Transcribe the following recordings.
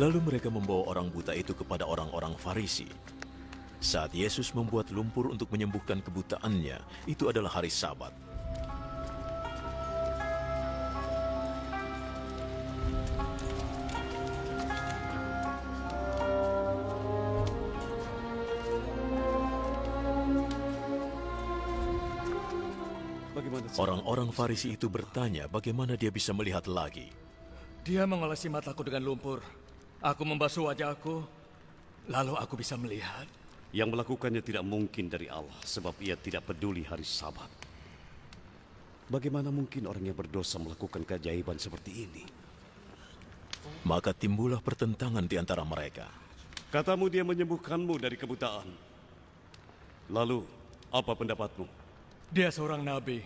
Lalu mereka membawa orang buta itu kepada orang-orang Farisi. Saat Yesus membuat lumpur untuk menyembuhkan kebutaannya, itu adalah hari Sabat. Orang-orang Farisi itu bertanya bagaimana dia bisa melihat lagi. Dia mengolesi mataku dengan lumpur. Aku membasuh wajahku, lalu aku bisa melihat. Yang melakukannya tidak mungkin dari Allah, sebab ia tidak peduli hari Sabat. Bagaimana mungkin orang yang berdosa melakukan keajaiban seperti ini? Maka timbullah pertentangan di antara mereka. Katamu dia menyembuhkanmu dari kebutaan. Lalu, apa pendapatmu? Dia seorang nabi.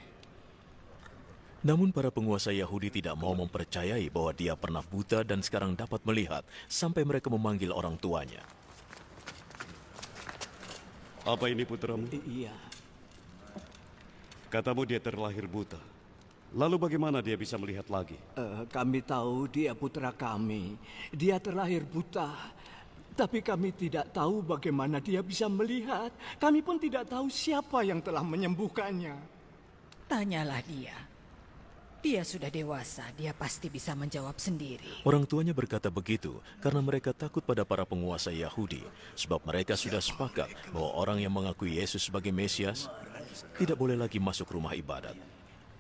Namun para penguasa Yahudi tidak mau mempercayai bahwa dia pernah buta dan sekarang dapat melihat, sampai mereka memanggil orang tuanya. Apa ini putramu? Iya. Katamu dia terlahir buta. Lalu bagaimana dia bisa melihat lagi? Kami tahu dia putra kami. Dia terlahir buta. Tapi kami tidak tahu bagaimana dia bisa melihat. Kami pun tidak tahu siapa yang telah menyembuhkannya. Tanyalah dia. Dia sudah dewasa, dia pasti bisa menjawab sendiri. Orang tuanya berkata begitu karena mereka takut pada para penguasa Yahudi, sebab mereka sudah sepakat bahwa orang yang mengakui Yesus sebagai Mesias tidak boleh lagi masuk rumah ibadat.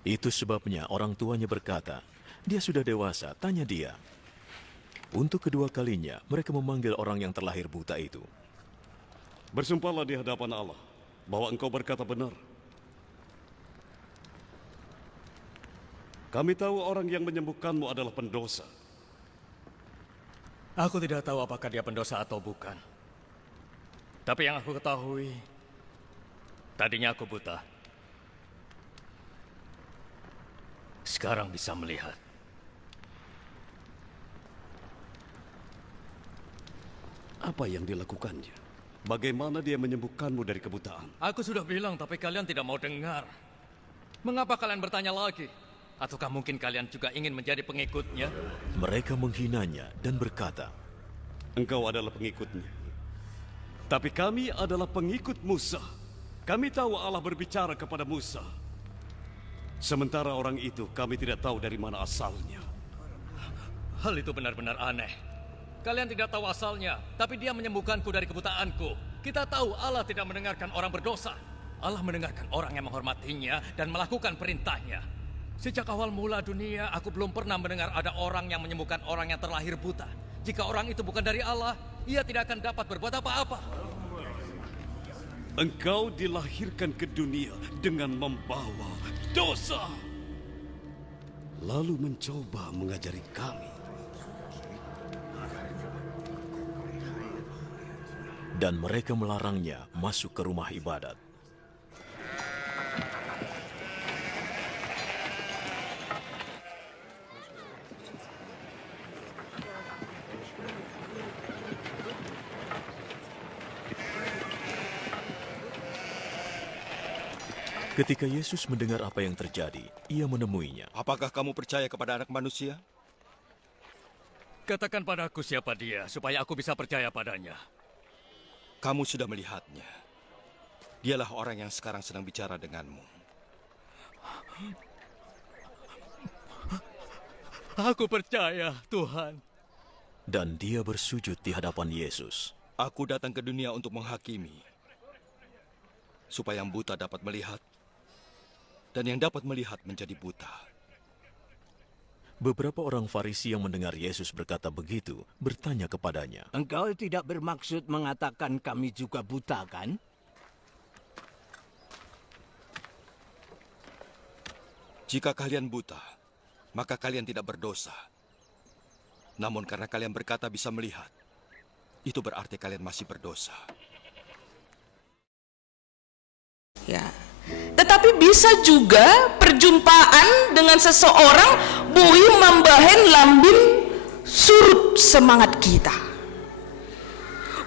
Itu sebabnya orang tuanya berkata, dia sudah dewasa, tanya dia. Untuk kedua kalinya, mereka memanggil orang yang terlahir buta itu. Bersumpahlah di hadapan Allah bahwa engkau berkata benar. Kami tahu orang yang menyembuhkanmu adalah pendosa. Aku tidak tahu apakah dia pendosa atau bukan. Tapi yang aku ketahui, tadinya aku buta. Sekarang bisa melihat. Apa yang dilakukannya? Bagaimana dia menyembuhkanmu dari kebutaan? Aku sudah bilang, tapi kalian tidak mau dengar. Mengapa kalian bertanya lagi? Ataukah mungkin kalian juga ingin menjadi pengikutnya? Mereka menghinanya dan berkata, engkau adalah pengikutnya. Tapi kami adalah pengikut Musa. Kami tahu Allah berbicara kepada Musa. Sementara orang itu kami tidak tahu dari mana asalnya. Hal itu benar-benar aneh. Kalian tidak tahu asalnya, tapi dia menyembuhkanku dari kebutaanku. Kita tahu Allah tidak mendengarkan orang berdosa. Allah mendengarkan orang yang menghormatinya dan melakukan perintahnya. Sejak awal mula dunia, aku belum pernah mendengar ada orang yang menyembuhkan orang yang terlahir buta. Jika orang itu bukan dari Allah, ia tidak akan dapat berbuat apa-apa. Engkau dilahirkan ke dunia dengan membawa dosa. Lalu mencoba mengajari kami. Dan mereka melarangnya masuk ke rumah ibadat. Ketika Yesus mendengar apa yang terjadi, ia menemuinya. Apakah kamu percaya kepada Anak Manusia? Katakan padaku siapa dia, supaya aku bisa percaya padanya. Kamu sudah melihatnya. Dialah orang yang sekarang sedang bicara denganmu. Aku percaya, Tuhan. Dan dia bersujud di hadapan Yesus. Aku datang ke dunia untuk menghakimi, supaya yang buta dapat melihat, dan yang dapat melihat menjadi buta. Beberapa orang Farisi yang mendengar Yesus berkata begitu, bertanya kepadanya, Engkau tidak bermaksud mengatakan kami juga buta, kan? Jika kalian buta, maka kalian tidak berdosa. Namun karena kalian berkata bisa melihat, itu berarti kalian masih berdosa. Ya. Tetapi bisa juga perjumpaan dengan seseorang bui mambahen lambim surut semangat kita.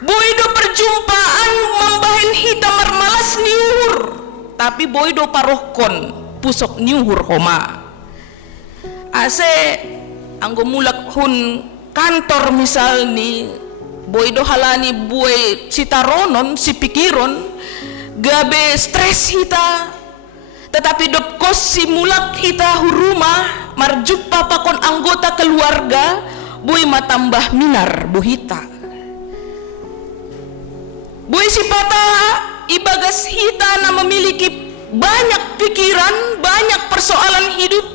Bui do perjumpaan mambahen hitam marmalas niuhur, tapi bui do parohkon pusok niuhur homa. Ase anggo mulak hun kantor misal ni boy do halani boy sitaronon si pikiron gabe stres hita, tetapi dopkos si mulak hita huruma marjuppa pakon anggota keluarga boy matambah minar buhita. Boy si pata ibagas hita na memiliki banyak pikiran, banyak persoalan hidup,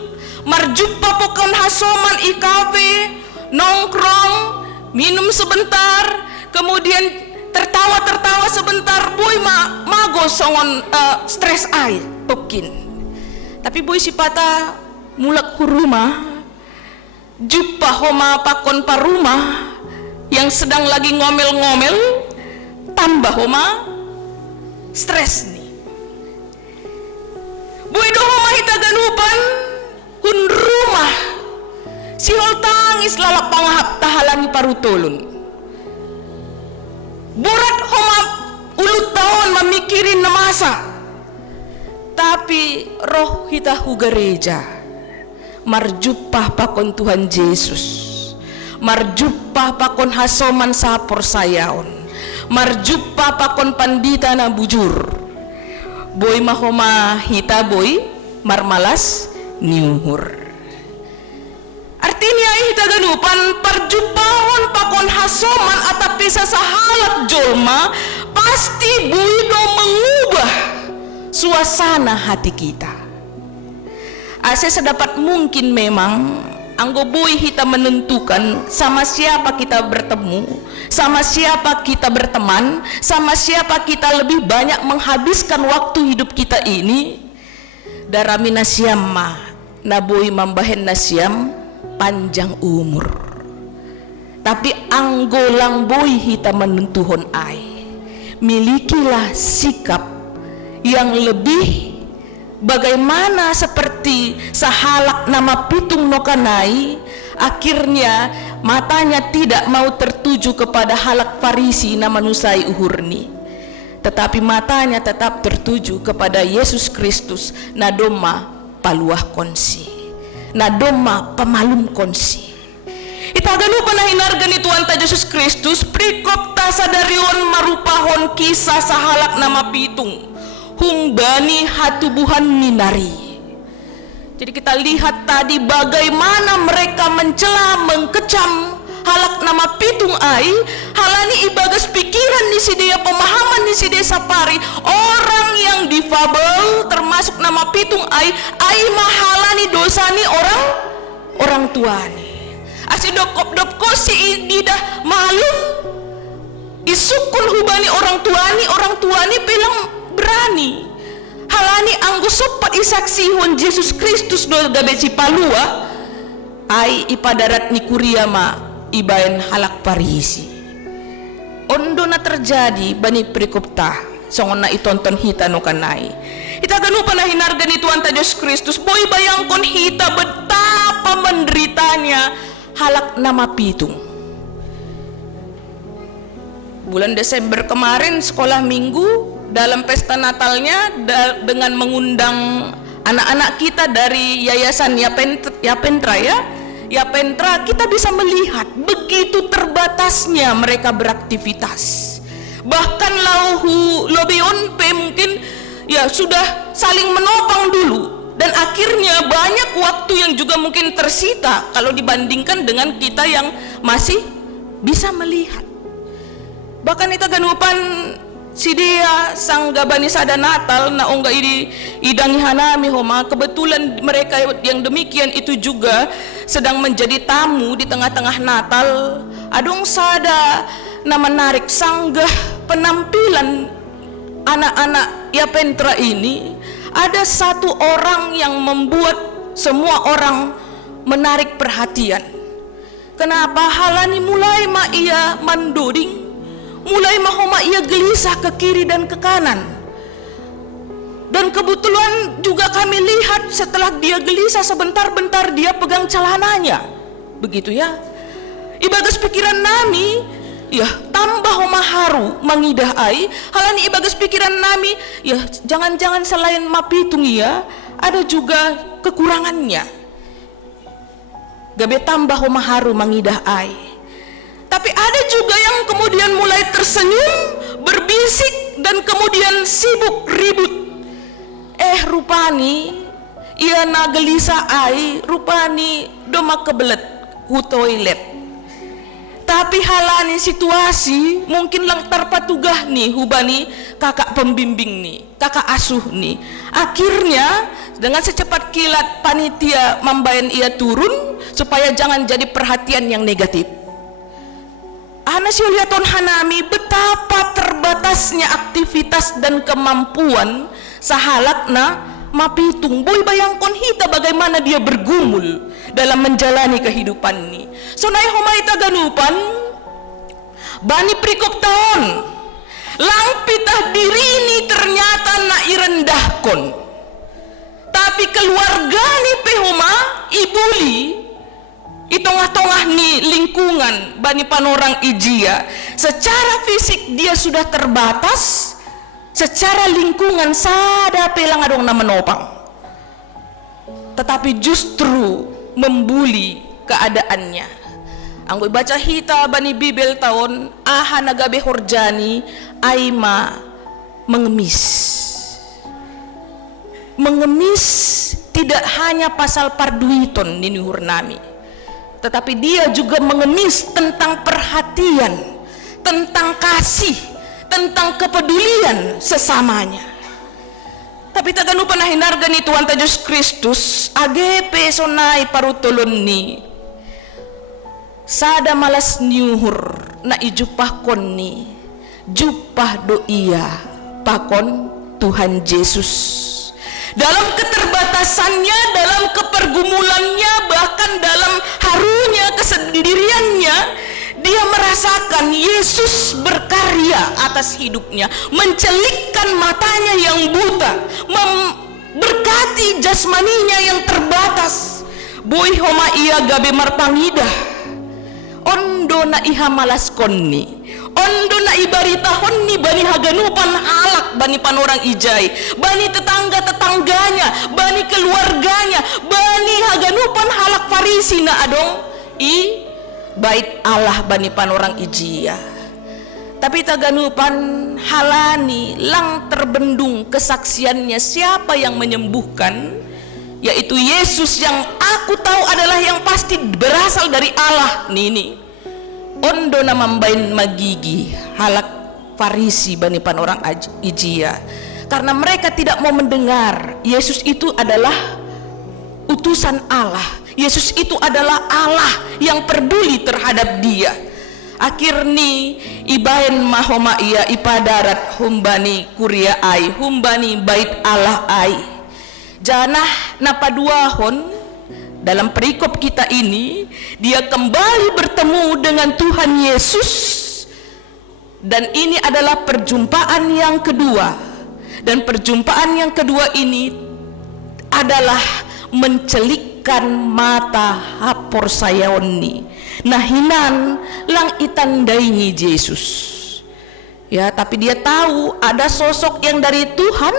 marjuppa pokon hasoman i kafe, nongkrong, minum sebentar, kemudian tertawa sebentar, boy mago songon stres ai tokin. Tapi boy si pata mulak huruma, juppa homa pakon paruma yang sedang lagi ngomel-ngomel, tambah homa stres nih. Boy do homa hita ganupan hun rumah si hol tangis lalap pangahap tahalani parutulun. Borat homa ulut tahun memikirin na masa, tapi roh hita hu gereja marjupah pakon Tuhan Yesus, marjupah pakon hasoman sapor sayaon, marjupah pakon pandita na bujur. Boy mahoma hita boy marmalas niuhur. Artinya hita ganupan parjupahon pakon hasoman atapi sasahalap jolma pasti boy do mengubah suasana hati kita. Ase sedapat mungkin memang anggo boy hita menentukan sama siapa kita bertemu, sama siapa kita berteman, sama siapa kita lebih banyak menghabiskan waktu hidup kita ini. Darami nasiam ma naboy mambahen nasiam panjang umur. Tapi anggolang boy hita menentuhon ai, milikilah sikap yang lebih bagaimana seperti sahalak nama pitung nokanai, akhirnya matanya tidak mau tertuju kepada halak Farisi nama nusai uhurni, tetapi matanya tetap tertuju kepada Yesus Kristus nadoma paluah konsi, nadoma pemalum konsi. Itaganu panahinargani Tuhan ta Yesus Kristus prikop tasadarion marupahon kisah sahalak nama pitung humbani hatubuhan minari. Jadi kita lihat tadi bagaimana mereka mencela, mengkecam halak nama pitung ai, halani ibagas pikiran di sidia, pemahaman di sidia sapari orang yang difabel termasuk nama pitung ai mahalani dosani orang tuani. Asi dop si didah malu isukun hubani orang tuani bilang berani halani anggo sopat isaksihon Yesus Kristus do gabeci palua ai ipadarat ni kuriama ibaen halak Farisi. Ondo na terjadi bani perikopta songon na itonton hita no kanai. Ita ganu panahinarga ni Tuhan ta Yesus Kristus boy bayangkon hita betapa menderitanya halak nama pitung. Bulan Desember kemarin sekolah minggu dalam pesta Natalnya dengan mengundang anak-anak kita dari Yayasan Yapentra Yapentra, kita bisa melihat begitu terbatasnya mereka beraktivitas. Bahkan lauhu lobeon pe mungkin ya sudah saling menopang dulu, dan akhirnya banyak waktu yang juga mungkin tersita kalau dibandingkan dengan kita yang masih bisa melihat. Bahkan itu ganupan si dia sanggabani sada Natal na ongga idangi hanami homa, kebetulan mereka yang demikian itu juga sedang menjadi tamu di tengah-tengah Natal. Adong sada na menarik sanggah penampilan anak-anak Yapentra ini. Ada satu orang yang membuat semua orang menarik perhatian. Kenapa halani mulai ma ia manduding, mulai mahoma ia gelisah ke kiri dan ke kanan. Dan kebetulan juga kami lihat setelah dia gelisah sebentar-bentar dia pegang celananya. Begitu ya. Ibagas pikiran nami, ya tambah homa haru mangidah ai, halani ibagas pikiran nami, ya jangan-jangan selain mapitung ya, ada juga kekurangannya. Gabe tambah homa haru mangidah ai. Tapi ada juga yang kemudian mulai tersenyum, berbisik, dan kemudian sibuk ribut. Rupani ia na gelisah ai, rupani doma kebelet ku toilet. Tapi halani situasi mungkin lang terpatugah nih hubani kakak pembimbing nih, kakak asuh nih. Akhirnya dengan secepat kilat panitia membayar ia turun supaya jangan jadi perhatian yang negatif. Anas lihaton hanami betapa terbatasnya aktivitas dan kemampuan sahalakna mapitung. Boy bayangkon hita bagaimana dia bergumul dalam menjalani kehidupan ini. So naik homai taganupan bani prikop tahun lang pitah diri ini ternyata na irendahkon. Tapi keluarga ni pehoma ibuli itongah-tongah ni lingkungan bani panorang ijia. Secara fisik dia sudah terbatas, secara lingkungan sada pelang adong na menopang. Tetapi justru membuli keadaannya. Anggoy baca hita bani Bibel tahun aha nagabe horjani aima mengemis. Mengemis tidak hanya pasal parduiton di nuhur nami, tetapi dia juga mengemis tentang perhatian, tentang kasih, tentang kepedulian sesamanya. Tapi taganu panahinarga ni Tuhan Yesus Kristus agepe sonai parutulun ni sada malas nyuhur na ijupah kon ni jupah doia pakon Tuhan Yesus. Dalam keterbatasannya, dalam kepergumulannya, bahkan dalam harunya kesendiriannya, dia merasakan Yesus berkarya atas hidupnya, mencelikkan matanya yang buta, memberkati jasmaninya yang terbatas. Boy homa ia gabe marpangida ondo na iha malas konni, ondo na ibarita honni bani haganupan halak bani panorang ijai, bani tetangga-tetangganya, bani keluarganya, bani haganupan halak Farisi na adong i bait Allah bani panorang ijia. Tapi taganupan halani lang terbendung kesaksiannya siapa yang menyembuhkan, yaitu Yesus yang aku tahu adalah yang pasti berasal dari Allah nini. Ondo na mambain magigi halak Farisi bani panorang ijia, karena mereka tidak mau mendengar Yesus itu adalah utusan Allah. Yesus itu adalah Allah yang peduli terhadap dia. Akhirnya ibaen mahoma ia ipadarat humbani kuria ai, humbani bait Allah ai. Janah napaduahon dalam perikop kita ini, dia kembali bertemu dengan Tuhan Yesus, dan ini adalah perjumpaan yang kedua. Dan perjumpaan yang kedua ini adalah mencelikkan mata hapor sayonni nahinan lang itandaini Yesus. Ya, tapi dia tahu ada sosok yang dari Tuhan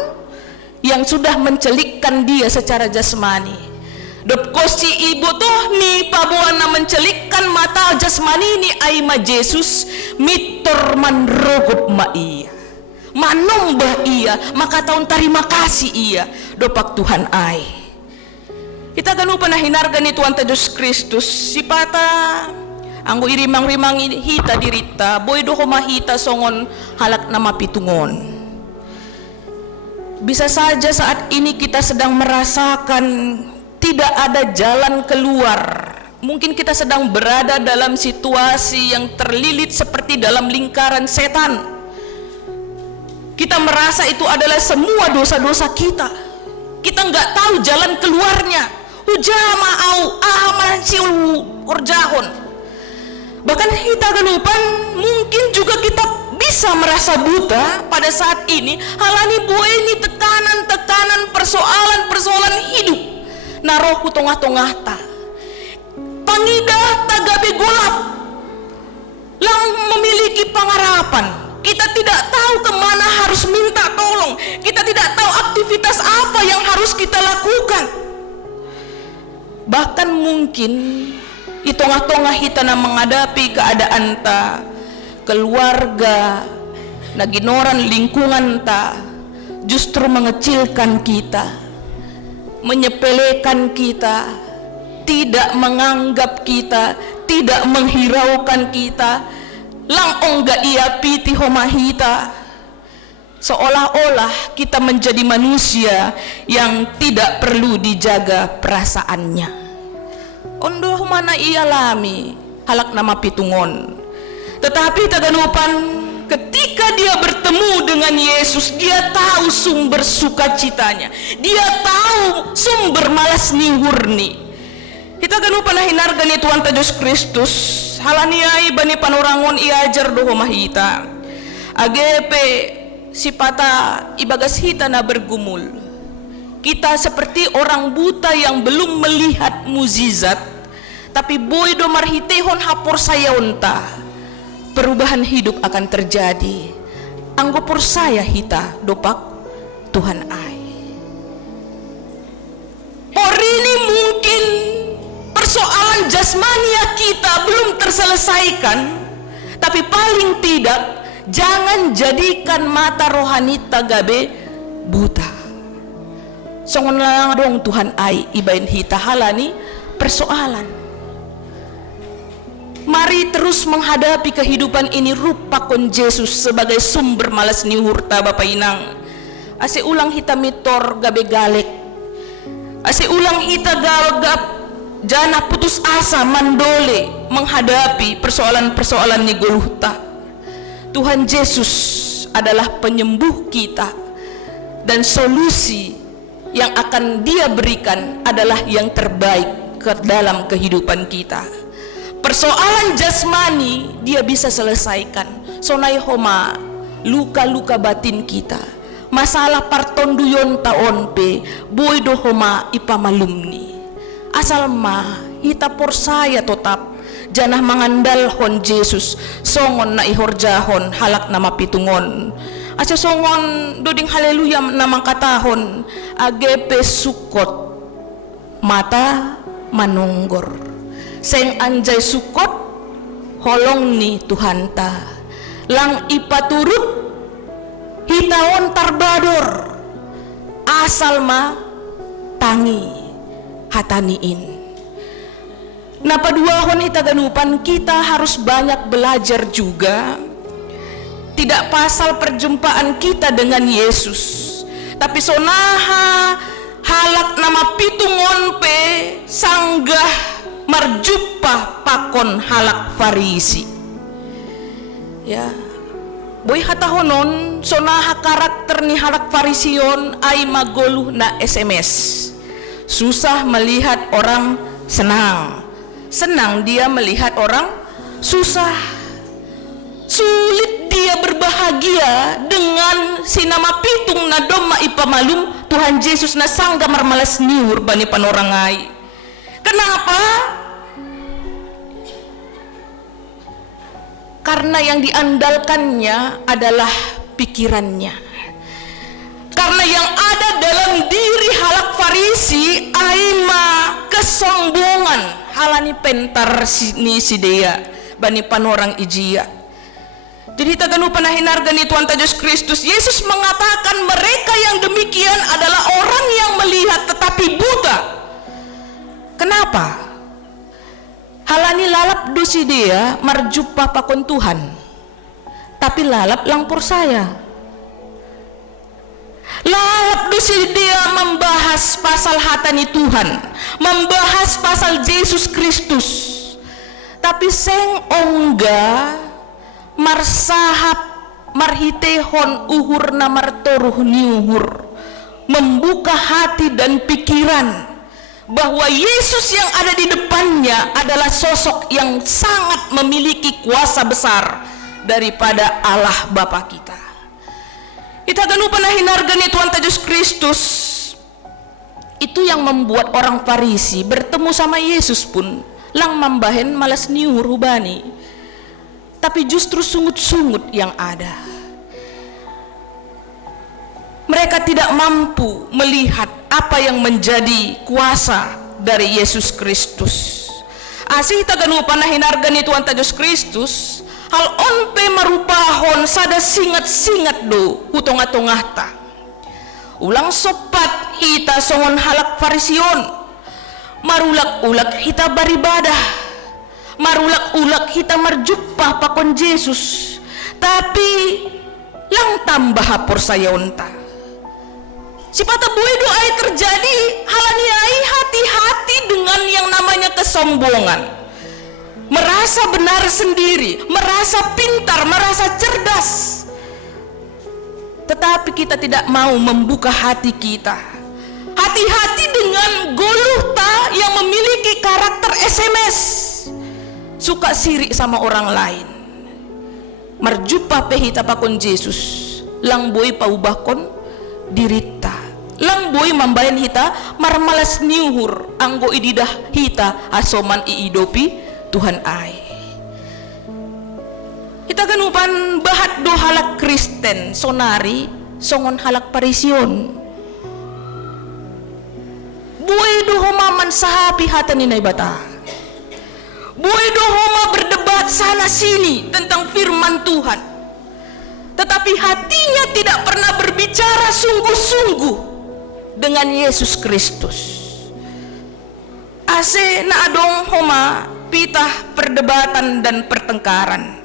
yang sudah mencelikkan dia secara jasmani. Dopkosi ibu toh ni pabuana mencelikkan mata jasmani ni aima Yesus mitor manrogop ma iya, manombah iya, maka tahun terima kasih iya dopak Tuhan ai. Kita ganu panahinarga ni Tuhan Yesus Kristus sipata anggo irimang-rimang hita dirita boy doho mahita songon halak nama pitungon. Bisa saja saat ini kita sedang merasakan tidak ada jalan keluar. Mungkin kita sedang berada dalam situasi yang terlilit seperti dalam lingkaran setan. Kita merasa itu adalah semua dosa-dosa kita. Kita nggak tahu jalan keluarnya. Hujama au ahamansiu orjahon. Bahkan kita gelupan mungkin juga kita bisa merasa buta pada saat ini. Halani ini tekanan-tekanan persoalan-persoalan hidup. Naroh ku tongah-tongah ta pangidah tagabe golap lang memiliki pengharapan. Kita tidak tahu kemana harus minta tolong, kita tidak tahu aktivitas apa yang harus kita lakukan. Bahkan mungkin Di tengah-tengah kita na menghadapi keadaan ta, keluarga, naginoran lingkungan ta, justru mengecilkan kita, menyepelekan kita, tidak menganggap kita, tidak menghiraukan kita, lang ga ia piti homahita, seolah-olah kita menjadi manusia yang tidak perlu dijaga perasaannya. Ondo mana ia lami halak nama pitungon, tetapi taganupan ketika dia bertemu dengan Yesus, dia tahu sumber sukacitanya, dia tahu sumber malas nihurni. Kita ganupan hinarga ni Tuhan Yesus Kristus halaniai bani panorangon iajar doho mahita agepe sipata ibagas hita na bergumul. Kita seperti orang buta yang belum melihat mukjizat, tapi boy do marhitehon hapor sayaunta, perubahan hidup akan terjadi. Anggopor saya hita dopak Tuhan ai. Ini mungkin persoalan jasmania kita belum terselesaikan, tapi paling tidak jangan jadikan mata rohani tagabe buta. Songon lang dong Tuhan ai ibain hita halani persoalan. Mari terus menghadapi kehidupan ini rupa kon Yesus sebagai sumber malas niurta Bapak Inang. Ase ulang hita mitor gabe galek, ase ulang hita galgap jana putus asa mandole menghadapi persoalan-persoalan ni goluhta. Tuhan Yesus adalah penyembuh kita, dan solusi yang akan Dia berikan adalah yang terbaik ke dalam kehidupan kita. Persoalan jasmani Dia bisa selesaikan, sonai homa luka-luka batin kita, masalah partonduyon taon pe boy do homa ipamalumni. Asal ma hita porsaya tetap janah mangandal hon Yesus songon na ihorjahon halak nama pitungon. Aca songon doding haleluya namang katahon agepe sukot mata manunggor, seng anjay sukot holong ni Tuhan ta lang ipaturut hitaon tarbador asal ma tangi hataniin. Nah paduahon hita ganupan kita harus banyak belajar juga, tidak pasal perjumpaan kita dengan Yesus, tapi sonaha halak nama pitungon pe sanggah marjupah pakon halak Farisi. Ya, boy hatahonon sonaha karakter ni halak Farision ay magoluh na SMS. Susah melihat orang senang, senang dia melihat orang susah. Sulit dia berbahagia dengan sinama pitung na doma ipamalum Tuhan Yesus na sangga marmalas niur bani panorangai. Kenapa? Karena yang diandalkannya adalah pikirannya. Karena yang ada dalam diri halak Farisi aima kesombongan halani pentar ni sidea bani panorang ijia. Jadi taganu panahinarga ni Tuhan Yesus Kristus, Yesus mengatakan mereka yang demikian adalah orang yang melihat tetapi buta. Kenapa? Halani lalap dosi dia marjupa pakon Tuhan, tapi lalap langpur saya. Lalap dosi dia membahas pasal hatani Tuhan, membahas pasal Yesus Kristus, tapi seng ongga marsahap marhitehon uhur na martoruh niuhur, membuka hati dan pikiran bahwa Yesus yang ada di depannya adalah sosok yang sangat memiliki kuasa besar daripada Allah Bapa kita. Kita ganu panahinarga ni Tuhan Yesus Kristus. Itu yang membuat orang Farisi bertemu sama Yesus pun lang mambahen malas niur hubani, tapi justru sungut-sungut yang ada. Mereka tidak mampu melihat apa yang menjadi kuasa dari Yesus Kristus, Asih ta ganupan na hinarga ni Tuhan ta Diyos Kristus, hal onpe marupahon sada singat-singat do hutong-atongah ta. Ulang sopat hita songon halak Farision, marulak-ulak hita baribadah, marulak-ulak hita marjupah pakon Yesus, tapi lang tambah hapor sayaon ta. Sipata buai doai terjadi halaniai hati-hati dengan yang namanya kesombongan, merasa benar sendiri, merasa pintar, merasa cerdas. Tetapi kita tidak mau membuka hati kita. Hati-hati dengan goluhta yang memiliki karakter SMS, suka sirik sama orang lain. Marjupa pehita pakon Yesus, lang boy paubahkon dirita, lang boy mambayan hita marmalas niuhur anggo ididah hita asoman iidopi Tuhan ai. Kita ganupan bahat do halak Kristen sonari songon halak Farision. Buai do homa mansahapi hata ninay bata. Buai do homa berdebat sana sini tentang firman Tuhan. Tetapi hatinya tidak pernah berbicara sungguh-sungguh dengan Yesus Kristus. Ase na adong homa pitah perdebatan dan pertengkaran.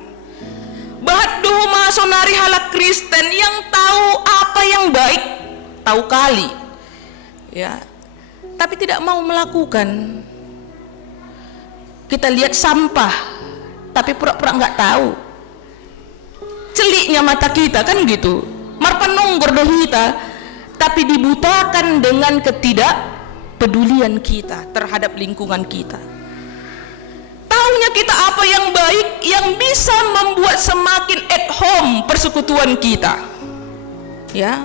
Bahat dohoma sonari halak Kristen yang tahu apa yang baik, tahu kali, ya, tapi tidak mau melakukan. Kita lihat sampah, tapi pura-pura nggak tahu. Celiknya mata kita kan gitu, marpanonggor dohita, tapi dibutakan dengan ketidakpedulian kita terhadap lingkungan kita. Taunya kita apa yang baik yang bisa membuat semakin at home persekutuan kita, ya.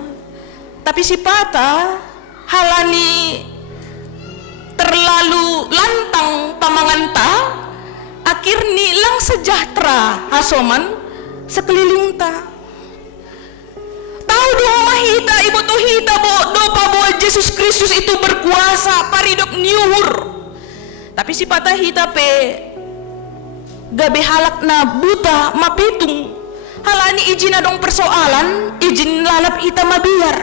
Tapi si pata halani terlalu lantang pamanganta, akhirnya lang sejahtera hasoman sekeliling ta. Tahu doa hita ibu tuh hita doa bahwa Yesus Kristus itu berkuasa paridok niuhur. Tapi si pata hita pe gabe halak na buta mapitung halani izin adong persoalan izin lalap hita mabiar,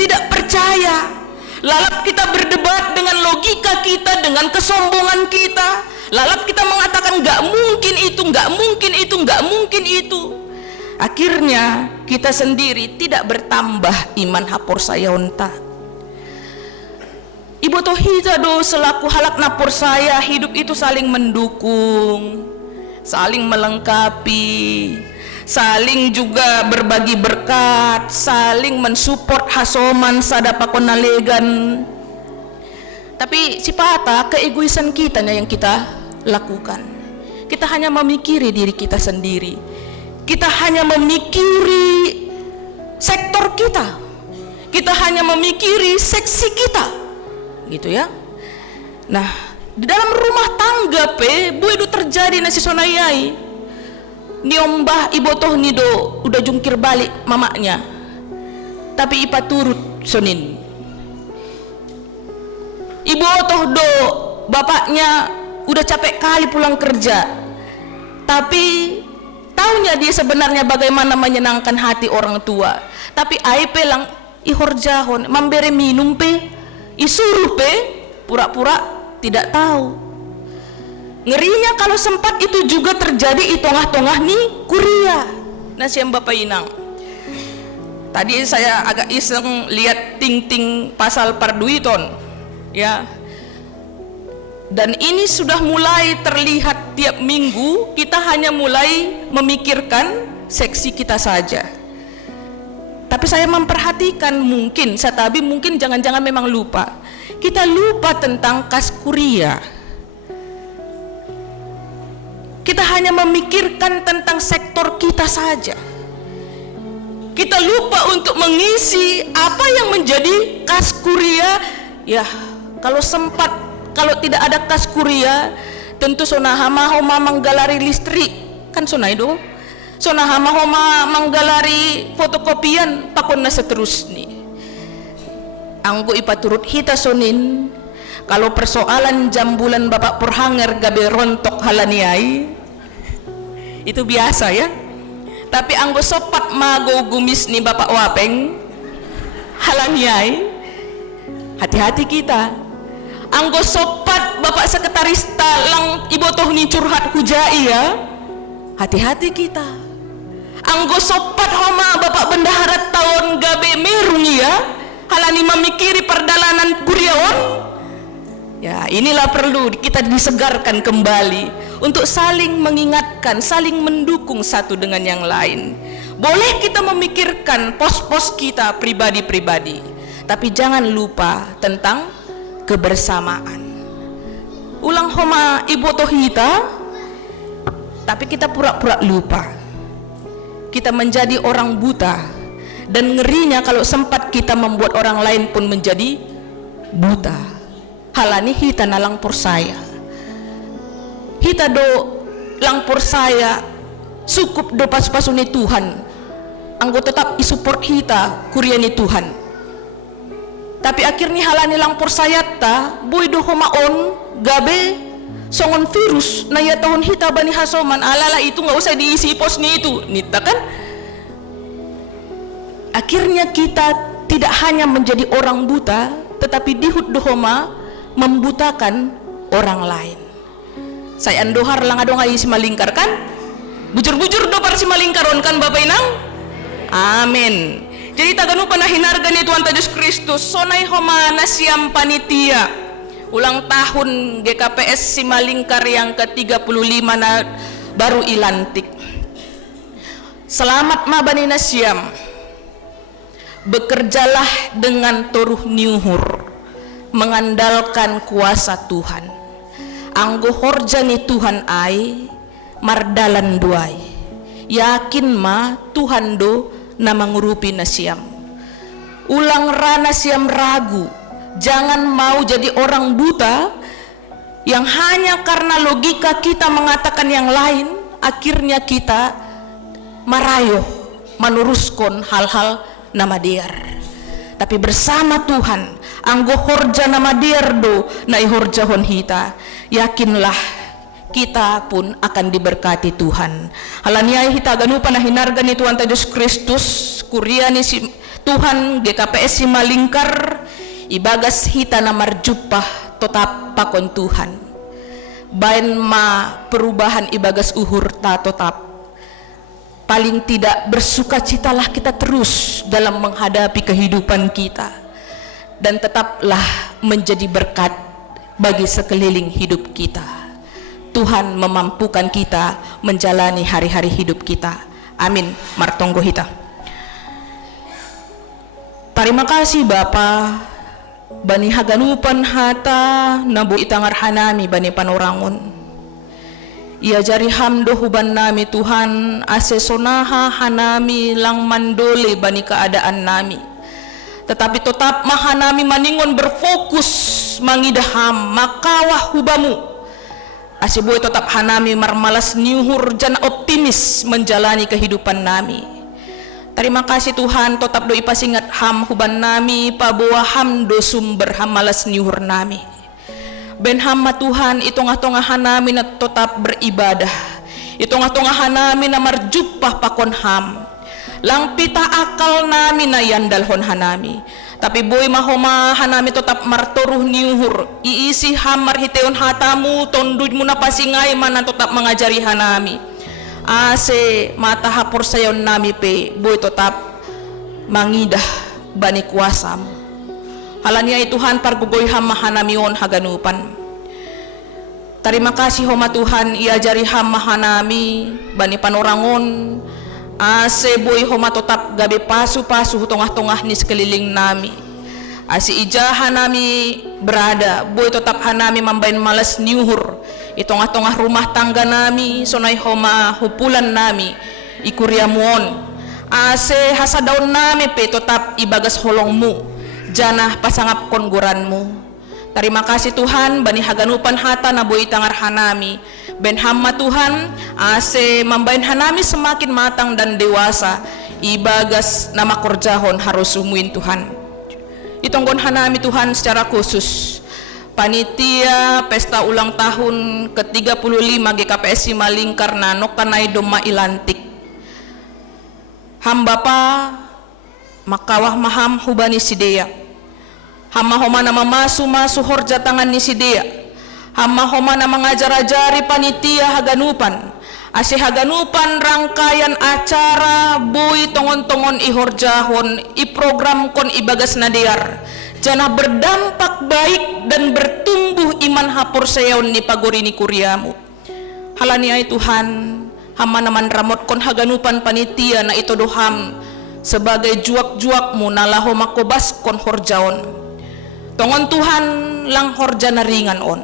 tidak percaya, lalap kita berdebat dengan logika kita, dengan kesombongan kita, lalap kita mengatakan nggak mungkin itu, nggak mungkin itu, nggak mungkin itu. Akhirnya kita sendiri tidak bertambah iman hapor sayonta. Ibu tohita do selaku halak napor saya, hidup itu saling mendukung, saling melengkapi, saling juga berbagi berkat, saling mensupport hasoman sadapakon nalegan. Tapi si pata keegoisan kitanya yang kita lakukan. Kita hanya memikiri diri kita sendiri. Kita hanya memikiri sektor kita. Kita hanya memikiri seksi kita. Gitu ya. Nah, di dalam rumah tangga bu itu terjadi nasi sonayai. Niombah ibu toh nido udah jungkir balik mamanya. Tapi ipa turut sonin. Ibu toh do bapaknya udah capek kali pulang kerja. Tapi taunya dia sebenarnya bagaimana menyenangkan hati orang tua. Tapi ai pelang ihor jahon memberi minum isuruh pura-pura tidak tahu. Ngerinya kalau sempat itu juga terjadi di tengah-tengah nih kuria. Nah siang Bapak Inang. Tadi saya agak iseng lihat ting-ting pasal parduiton, ya. Dan ini sudah mulai terlihat tiap minggu kita hanya mulai memikirkan seksi kita saja. Tapi saya memperhatikan mungkin jangan-jangan memang lupa. Kita lupa tentang kas kuria. Kita hanya memikirkan tentang sektor kita saja. Kita lupa untuk mengisi apa yang menjadi kas kuria. Ya, kalau sempat, kalau tidak ada kas kuria, tentu sonaha homa manggalari listrik kan sonaido. Sonaha homa manggalari fotokopian pakon na seterusni. Anggo ipaturut hita sonin Kalau persoalan jambulan Bapak Purhanger gabe rontok halaniai, itu biasa ya. Tapi anggo sopat mago gumis ni Bapak Wapeng halaniai, hati-hati kita. Anggo sopat Bapak Sekretaris Talang Ibu toh ni curhat hujai ya, hati-hati kita. Anggo sopat homa Bapak Bendahara tahun gabe merung ya, halani memikiri perdalanan kuriawan. Ya, inilah perlu kita disegarkan kembali untuk saling mengingatkan, saling mendukung satu dengan yang lain. Boleh kita memikirkan pos-pos kita pribadi-pribadi, tapi jangan lupa tentang kebersamaan. Ulang homa Ibu Tohita, tapi kita pura-pura lupa. Kita menjadi orang buta, dan ngerinya kalau sempat kita membuat orang lain pun menjadi buta. Halani hita na langpur saya, hita do langpur saya cukup do pas-pasuni Tuhan, anggo tetap isupport hita kuriani Tuhan. Tapi akhirnya halani langpur saya ta boy do homaon gabe songon virus na ya tahun hita bani hasoman, alala itu nggak usah diisi pos ni itu nita kan. Akhirnya kita tidak hanya menjadi orang buta, tetapi dihut dohoma membutakan orang lain. Saya andohar lang adong ay si malingkar kan, bujur-bujur do par si malingkaron kan Bapak Inang. Amin. Jadi taganu panahinargan ni Tuhan Yesus Kristus sonay homa na siyam panitia ulang tahun GKPS si Malingkar yang ke-35 na baru ilantik. Selamat mabani na siyam, bekerjalah dengan toruh niuhur, mengandalkan kuasa Tuhan. Anggo horja ni Tuhan ai mardalan duai, yakin ma Tuhan do na mangurupi na siyam. Ulang rana siyam ragu, jangan mau jadi orang buta yang hanya karena logika kita mengatakan yang lain, akhirnya kita marayo menuruskan hal-hal nama diar. Tapi bersama Tuhan, anggo horja nama dierdo na ihorja hon hita, yakinlah kita pun akan diberkati Tuhan. Halaniai hita ganu panahinargan ni Tuhan Yesus Kristus, kuriani si Tuhan GKPS si Malingkar, ibagas hita na marjupah tetap pakon Tuhan. Bain ma perubahan ibagas uhur ta tetap. Paling tidak bersukacitalah kita terus dalam menghadapi kehidupan kita, dan tetaplah menjadi berkat bagi sekeliling hidup kita. Tuhan memampukan kita menjalani hari-hari hidup kita. Amin. Martonggo hita. Terima kasih Bapa bani haganupan hata nabu itangar hanami bani panorangon. Ia jari hamdo huban nami Tuhan, asesonaha hanami lang mandole bani keadaan nami. Tetapi tetap mahanami maningon berfokus mangidaham makawah hubamu. Asiboy tetap hanami marmalas niuhur jan optimis menjalani kehidupan nami. Terima kasih Tuhan, tetap doi pasingat ham huban nami, pabawa ham do sumber ham malas niuhur nami. Ben hamma Tuhan itong-atongahan namin na tetap beribadah, itong-atongahan namin na marjupah pakon ham lang pita akal namin na yandalhon hanami. Tapi boy mahoma hanami tetap martoruh niuhur, iisi ham marhiteon hatamu, tondud mo na pasingay man tetap mengajari hanami. Ase mata hapor sayon nami pe boy tetap mangidah bani kuasamu. Halania Tuhan pargugoy ham mahanamion haganupan. Terima kasih homa Tuhan iajari ham mahanami bani panorangon. Ase boy homa tetap gabe pasu-pasu tongah-tongah ni sekeliling nami. Asi ijahan nami berada boy tetap hanami mambain malas niuhur. Itongah-tongah rumah tangga nami sonai homa hupulan nami ikuriamuon. Ase hasadaun nami pe tetap ibagas holongmu, janah pasangap konguranmu. Terima kasih Tuhan bani haganupan hata na boy tangar hanami. Ben hamma Tuhan ase mambain hanami semakin matang dan dewasa, ibagas nama korjahon harus umuin Tuhan. Itonggon hanami Tuhan secara khusus panitia pesta ulang tahun ke-35 GKPS Simalingkar Nanok kanay Doma Ilantik. Hamba pa makawah maham hubani sidea. Hama homa na mamasu horja tangan ni sidea. Hama homa na mengajar-ajari panitia haganupan. Ase haganupan rangkaian acara bui tongon-tongon ihorjahon iprogram kon ibagas nadiar. Jana berdampak baik dan bertumbuh iman hapur sayaon ni pagorini kuryamu. Halani ay Tuhan, hama naman ramot kon haganupan panitia na ito doham sebagai juak-juakmu nalaho makobas kon horjaon. Tongon Tuhan lang horja na ringan on.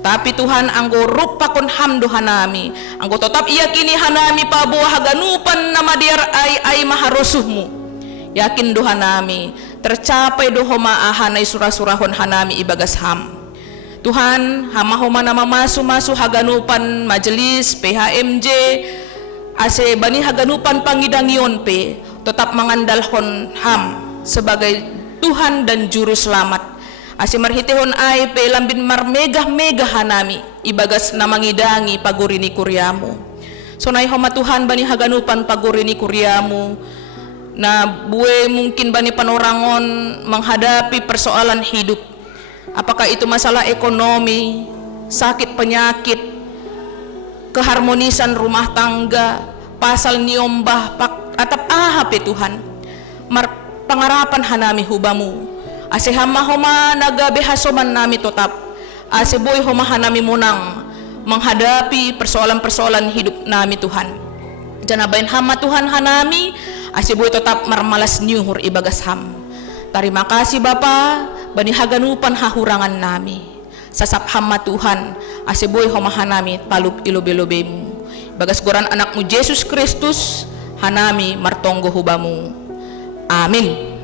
Tapi Tuhan anggo rupa kon hamdo hanami. Anggo tetap iyakini hanami pabuah haganupan nama diar ay maharusuhmu. Yakin doha nami tercapai doho maahanay surah-surahon hanami ibagas ham. Tuhan hama-homa nama masu haganupan majelis PHMJ ase bani haganupan pangidangion pe tetap mengandalhon ham sebagai Tuhan dan juru selamat. Ase marhitehon ay pe lambin marmegah-megah hanami ibagas namangidangi pagurini kuryamu. Sonay homa Tuhan bani haganupan pagurini kuryamu na buwe mungkin bani panorangon menghadapi persoalan hidup. Apakah itu masalah ekonomi, sakit penyakit, keharmonisan rumah tangga, pasal niombah atap ahap Tuhan. Pangarapan hanami hubamu. Ase hama homa nagabe hasoman nami tetap. Ase boy homa hanami munang menghadapi persoalan-persoalan hidup nami Tuhan. Janabain hama Tuhan hanami ase boy tetap marmalas nyuhur ibagas ham. Terima kasih Bapa bani haganupan hahurangan nami. Sasap hama Tuhan ase boy homa hanami talup ilobe-lobemu. Bagas goran anakmu Yesus Kristus hanami martonggo hubamu. Amin.